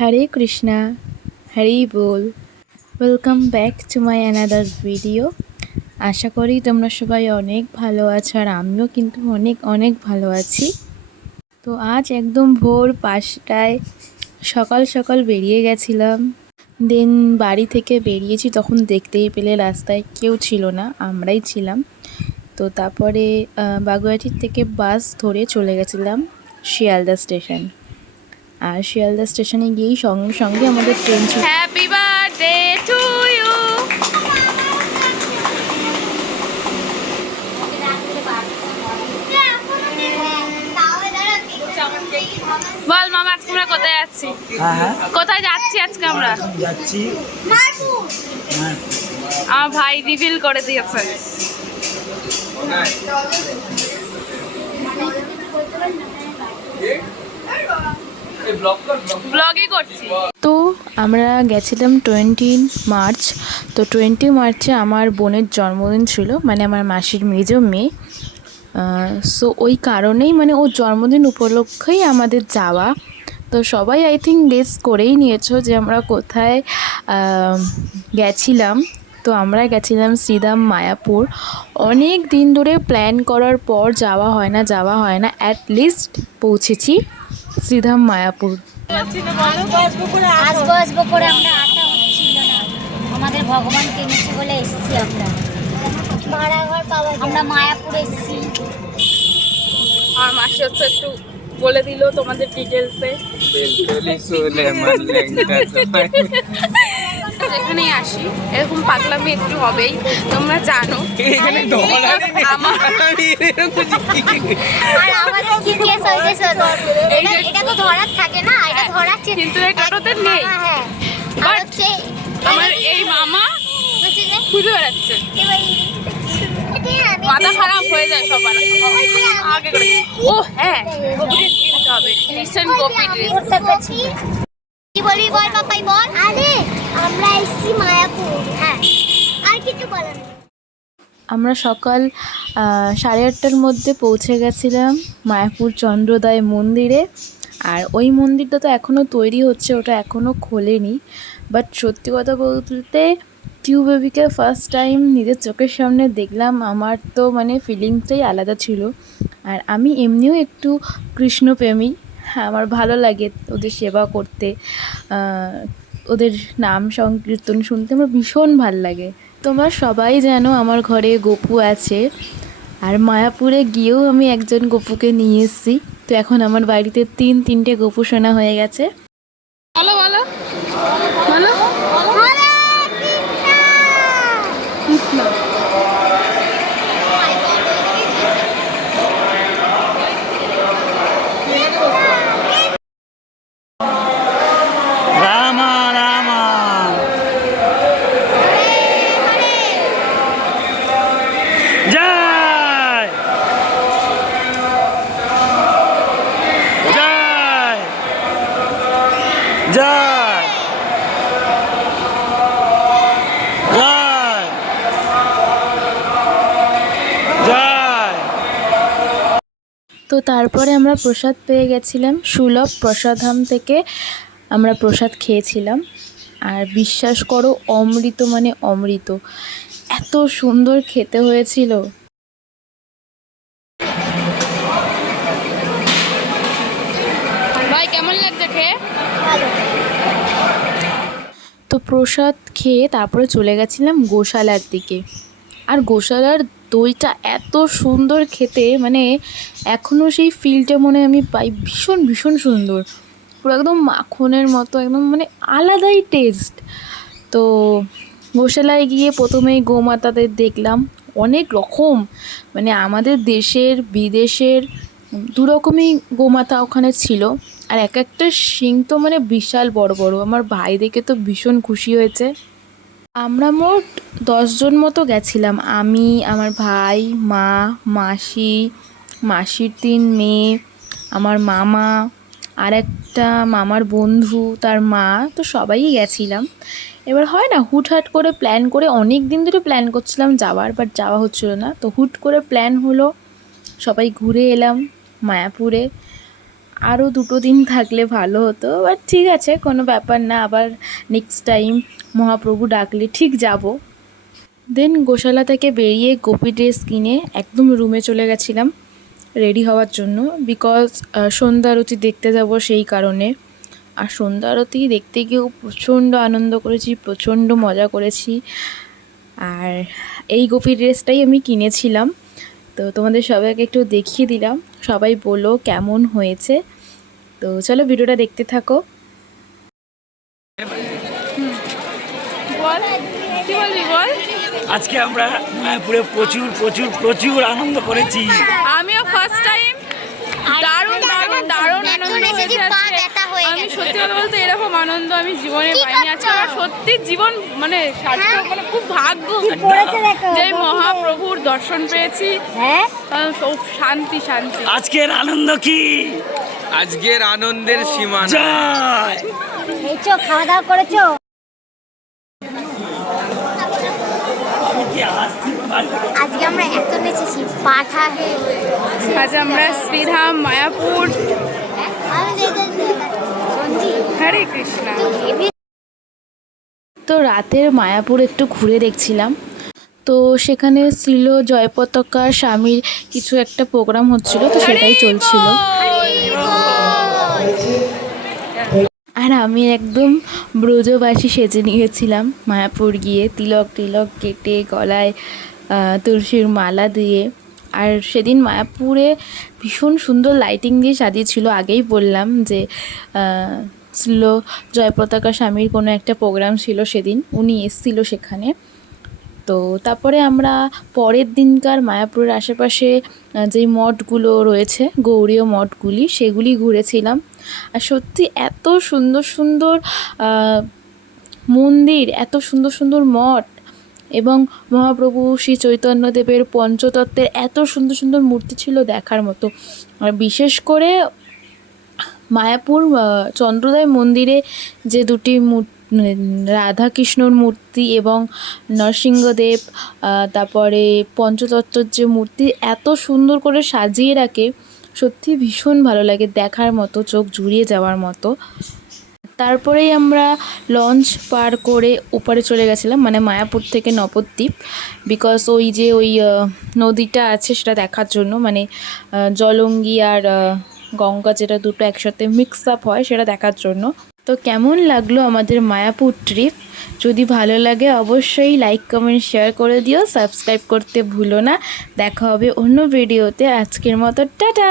হরে কৃষ্ণা, হরি বল। Welcome back to my another video. আশা করি তোমরা সবাই অনেক ভালো আছো, আর আমিও কিন্তু অনেক অনেক ভালো আছি। তো আজ একদম ভোর 5টায় সকাল সকাল বেরিয়ে গেছিলাম। দেন বাড়ি থেকে বেরিয়েছি, তখন দেখতেই পেলে রাস্তায় কেউ ছিল না, আমরাই ছিলাম। তো তারপরে বাগুইআটির থেকে বাস ধরে চলে গেছিলাম শিয়ালদা স্টেশন। আর শিয়ালদা স্টেশনে গিয়েই সঙ্গে সঙ্গে আমাদের ট্রেন ছিল। Happy birthday to you. বল মামা, আজকে আমরা কোথায় যাচ্ছি? কোথায় যাচ্ছি আজকে? আমরা যাচ্ছি আমার ভাই রিভিল করে দিয়েছে। তো আমরা গেছিলাম 20 মার্চ। তো 20 মার্চে আমার বোনের জন্মদিন ছিল, মানে আমার মাসির মেজো মেয়ে। সো ওই কারণেই, মানে ওর জন্মদিন উপলক্ষেই আমাদের যাওয়া। তো সবাই আই থিঙ্ক গেস করেই নিয়েছো যে আমরা কোথায় গেছিলাম। তো আমরা গেছিলাম শ্রীধাম মায়াপুর। অনেক দিন ধরে প্ল্যান করার পর যাওয়া হয় না, অ্যাটলিস্ট পৌঁছেছি শ্রীধাম মায়াপুর। আমাদের ভগবান কিনেছে বলে এসেছি আমরা মায়াপুর এসেছি। আমার মাসি হচ্ছে একটু বলে দিল তোমাদের ডিটেলসে। যেখানেই আসি এরকম পাগলামি একটু হবেই, তোমরা জানো। এটা তো ধরার থাকে না, এটা ধরাচ্ছে কিন্তু এটা টোটোতে নেই। আমার এই মামা খুঁজে বেড়াচ্ছে, মাথা খারাপ হয়ে যায় সবার আগে করে। ও হ্যাঁ, গোপী ড্রেস কিনতে হবে, রিসেন্ট গোপী ড্রেস। কি বলবি বল পাপাই বল। আরে আমরা এসেছি মায়াপুর। হ্যাঁ, আর কিছু বলার নেই। আমরা সকাল 8:30টার মধ্যে পৌঁছে গেছিলাম মায়াপুর চন্দ্রোদয় মন্দিরে। আর ওই মন্দিরটা তো এখনও তৈরি হচ্ছে, ওটা এখনও খোলেনি। বাট সত্যি কথা বলতে টিউ বেবিকে ফার্স্ট টাইম নিজের চোখের সামনে দেখলাম, আমার তো মানে ফিলিংসটাই আলাদা ছিল। আর আমি এমনিও একটু কৃষ্ণপ্রেমী, আমার ভালো লাগে ওদের সেবা করতে, ওদের নাম সংকীর্তন শুনতে আমার ভীষণ ভাল লাগে। তোমরা সবাই জানো আমার ঘরে গপু আছে, আর মায়াপুরে গিয়েও আমি একজন গপুকে নিয়ে এসেছি। তো এখন আমার বাড়িতে 3টে গপু সোনা হয়ে গেছে। বলো বলো বলো। রামা রামা জয় জয় জয় জয় জয়। তো তারপরে আমরা প্রসাদ পেয়ে গেছিলাম সুলভ প্রসাধাম থেকে। আমরা প্রসাদ খেয়েছিলাম, আর বিশ্বাস করো অমৃত মানে অমৃত, এত সুন্দর খেতে হয়েছিল। ভাই কেমন লাগছে খেয়ে? তো প্রসাদ খেয়ে তারপরে চলে গেছিলাম গোশালার দিকে। আর গোশালার দইটা এত সুন্দর খেতে, মানে এখনও সেই ফিলটা মনে আমি পাই, ভীষণ ভীষণ সুন্দর, পুরো একদম মাখনের মতো, একদম মানে আলাদাই টেস্ট। তো গোশালায় গিয়ে প্রথমেই গোমাতাদের দেখলাম অনেক রকম, মানে আমাদের দেশের বিদেশের দুরকমই গোমাতা ওখানে ছিল। আর এক একটা শিং তো মানে বিশাল বড় বড়, আমার ভাই দেখে তো ভীষণ খুশি হয়েছে। আমরা মোট 10 জন মতো গেছিলাম, আমি, আমার ভাই, মা, মাসি, মাসির 3 মেয়ে, আমার মামা, আর একটা মামার বন্ধু তার মা। তো সবাই গেছিলাম। এবার হয় না, হুটহাট করে প্ল্যান করে, অনেক দিন ধরে প্ল্যান করছিলাম যাওয়ার, বাট যাওয়া হচ্ছিল না। তো হুট করে প্ল্যান হলো, সবাই ঘুরে এলাম মায়াপুরে। আরও 2 দিন থাকলে ভালো হতো, বাট ঠিক আছে, কোনো ব্যাপার না, আবার নেক্সট টাইম মহাপ্রভু ডাকলে ঠিক যাব। দেন গোশালা থেকে বেরিয়ে গোপী ড্রেস কিনে একদম রুমে চলে গেছিলাম রেডি হওয়ার জন্য, বিকজ সন্ধ্যা আরতি দেখতে যাব সেই কারণে। আর সন্ধ্যা আরতি দেখতে গিয়েও প্রচণ্ড আনন্দ করেছি, প্রচণ্ড মজা করেছি। আর এই গোপী ড্রেসটাই আমি কিনেছিলাম, তো তোমাদের সবাইকে একটু দেখিয়ে দিলাম, সবাই বলো কেমন হয়েছে। তো চলো ভিডিওটা দেখতে থাকো। বল কি বলবি বল। আজকে আমরা মায়াপুরে প্রচুর প্রচুর প্রচুর আনন্দ করেছি। আমিও ফার্স্ট টাইম দারুণ দারুণ দারুণ আনন্দ হয়েছে আজকে। আমি সত্যি কথা বলতে এরকম আনন্দ আমি জীবনে পাইনি আজকে। আমার সত্যি জীবন মানে সার্থক, মানে খুব ভাগ্য যে মহাপ্রভুর দর্শন পেয়েছি। শান্তি শান্তি। আজকের আনন্দ কি? আজকের আনন্দের সীমা নাই। জয়। এইছো খাওয়া দাওয়া করেছো? আজকে আমরা এত নেচেছি পাঠা। আজ আমরা শ্রীধাম মায়াপুর। হরে কৃষ্ণ। তো রাতের মায়াপুর একটু ঘুরে দেখছিলাম, তো সেখানে ছিল জয়পতাকা স্বামীর কিছু একটা প্রোগ্রাম হচ্ছিল, তো সেটাই চলছিল। আর আমি একদম ব্রজবাসী সেজে নিয়েছিলাম মায়াপুর গিয়ে, তিলক টিলক কেটে গলায় তুলসীর মালা দিয়ে। আর সেদিন মায়াপুরে ভীষণ সুন্দর লাইটিং দিয়ে সাজিয়েছিল। আগেই বললাম যে ছিল জয়পতাকা স্বামীর কোনো একটা প্রোগ্রাম ছিল সেদিন, উনি এসেছিল সেখানে। তো তারপরে আমরা পরের দিনকার মায়াপুরের আশেপাশে যেই মঠগুলো রয়েছে, গৌড়ীয় মঠগুলি, সেগুলি ঘুরেছিলাম। আর সত্যি এত সুন্দর সুন্দর মন্দির, এত সুন্দর সুন্দর মঠ, এবং মহাপ্রভু শ্রী চৈতন্যদেবের পঞ্চতত্ত্বের এত সুন্দর সুন্দর মূর্তি ছিল দেখার মতো। আর বিশেষ করে মায়াপুর চন্দ্রোদয় মন্দিরে যে দুটি রাধাকৃষ্ণর মূর্তি এবং নরসিংহদেব, তারপরে পঞ্চতত্ত্বর যে মূর্তি এত সুন্দর করে সাজিয়ে রাখে, সত্যি ভীষণ ভালো লাগে, দেখার মতো, চোখ জুড়িয়ে যাওয়ার মতো। তারপরেই আমরা লঞ্চ পার করে ওপারে চলে গেছিলাম, মানে মায়াপুর থেকে নবদ্বীপ, বিকজ ওই যে ওই নদীটা আছে সেটা দেখার জন্য, মানে জলঙ্গি আর গঙ্গা যেটা দুটো একসাথে মিক্স আপ হয় সেটা দেখার জন্য। তো কেমন লাগলো আমাদের মায়াপুর ট্রিপ? যদি ভালো লাগে অবশ্যই লাইক কমেন্ট শেয়ার করে দিও, সাবস্ক্রাইব করতে ভুলো না। দেখা হবে অন্য ভিডিওতে। আজকের মতো টাটা।